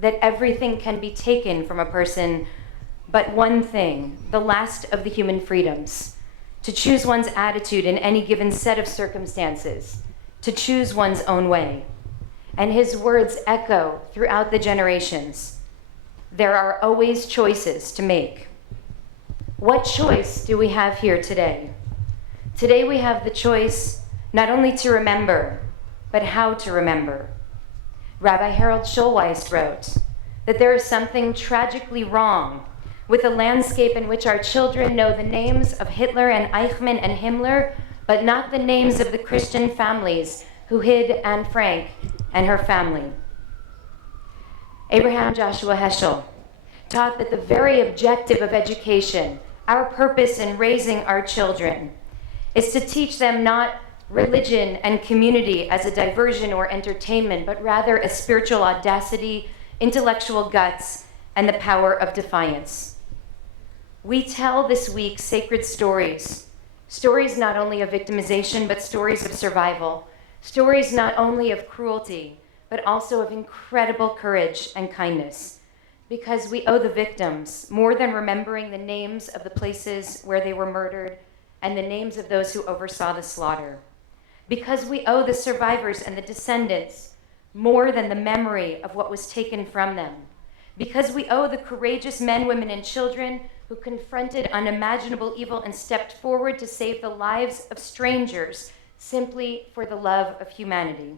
that everything can be taken from a person but one thing, the last of the human freedoms, to choose one's attitude in any given set of circumstances, to choose one's own way. And his words echo throughout the generations. There are always choices to make. What choice do we have here today? Today we have the choice not only to remember, but how to remember. Rabbi Harold Schulweis wrote that there is something tragically wrong with a landscape in which our children know the names of Hitler and Eichmann and Himmler, but not the names of the Christian families who hid Anne Frank and her family. Abraham Joshua Heschel taught that the very objective of education, our purpose in raising our children, is to teach them not religion and community as a diversion or entertainment, but rather a spiritual audacity, intellectual guts, and the power of defiance. We tell this week sacred stories, stories not only of victimization, but stories of survival, stories not only of cruelty, but also of incredible courage and kindness, because we owe the victims more than remembering the names of the places where they were murdered and the names of those who oversaw the slaughter, because we owe the survivors and the descendants more than the memory of what was taken from them, because we owe the courageous men, women, and children who confronted unimaginable evil and stepped forward to save the lives of strangers simply for the love of humanity.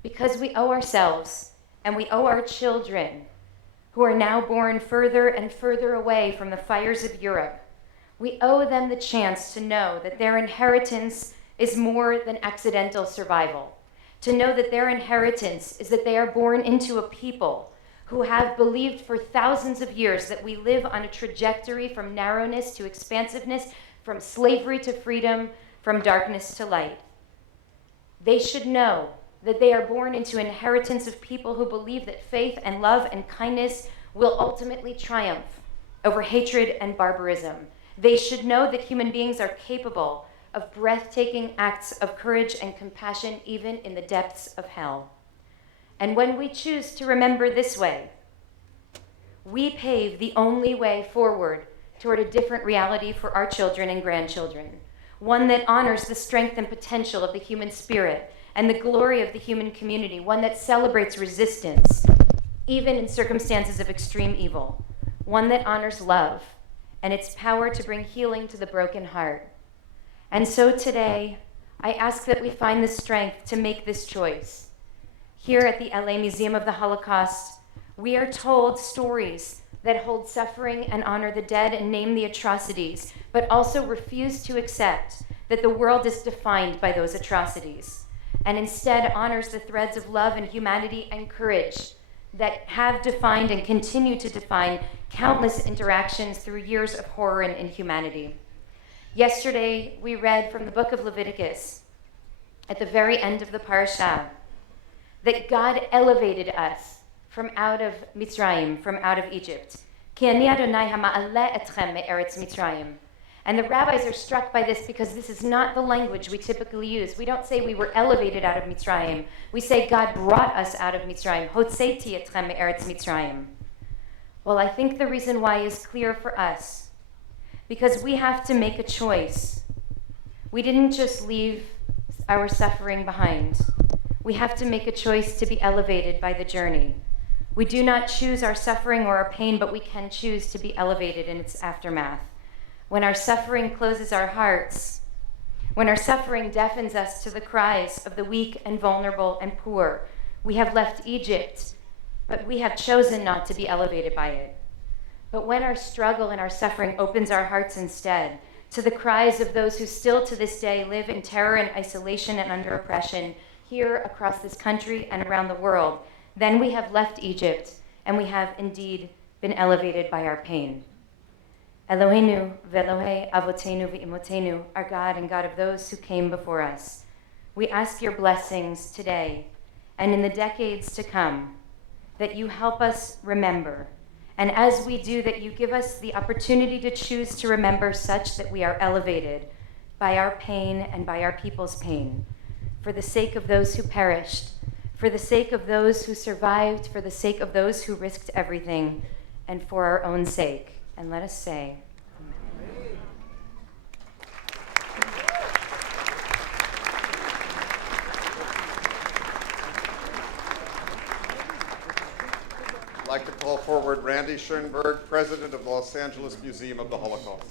Because we owe ourselves and we owe our children, who are now born further and further away from the fires of Europe, we owe them the chance to know that their inheritance is more than accidental survival, to know that their inheritance is that they are born into a people who have believed for thousands of years that we live on a trajectory from narrowness to expansiveness, from slavery to freedom, from darkness to light. They should know that they are born into an inheritance of people who believe that faith and love and kindness will ultimately triumph over hatred and barbarism. They should know that human beings are capable of breathtaking acts of courage and compassion, even in the depths of hell. And when we choose to remember this way, we pave the only way forward toward a different reality for our children and grandchildren, one that honors the strength and potential of the human spirit and the glory of the human community, one that celebrates resistance, even in circumstances of extreme evil, one that honors love and its power to bring healing to the broken heart. And so today, I ask that we find the strength to make this choice. Here at the LA Museum of the Holocaust, we are told stories that hold suffering and honor the dead and name the atrocities, but also refuse to accept that the world is defined by those atrocities, and instead honors the threads of love and humanity and courage that have defined and continue to define countless interactions through years of horror and inhumanity. Yesterday, we read from the book of Leviticus, at the very end of the parashah, that God elevated us from out of Mitzrayim, from out of Egypt. Ki ani Adonai hama'aleh etchem me'eretz Mitzrayim. And the rabbis are struck by this because this is not the language we typically use. We don't say we were elevated out of Mitzrayim. We say God brought us out of Mitzrayim. Hotzeiti etchem me'eretz Mitzrayim. Well, I think the reason why is clear for us, because we have to make a choice. We didn't just leave our suffering behind. We have to make a choice to be elevated by the journey. We do not choose our suffering or our pain, but we can choose to be elevated in its aftermath. When our suffering closes our hearts, when our suffering deafens us to the cries of the weak and vulnerable and poor, we have left Egypt, but we have chosen not to be elevated by it. But when our struggle and our suffering opens our hearts instead to the cries of those who still to this day live in terror and isolation and under oppression, here across this country and around the world, then we have left Egypt and we have indeed been elevated by our pain. Eloheinu ve'Elohei avotenu ve'imotenu, our God and God of those who came before us. We ask your blessings today and in the decades to come, that you help us remember. And as we do, that you give us the opportunity to choose to remember such that we are elevated by our pain and by our people's pain, for the sake of those who perished, for the sake of those who survived, for the sake of those who risked everything, and for our own sake. And let us say, Amen. I'd like to call forward Randy Schoenberg, president of the Los Angeles Museum of the Holocaust.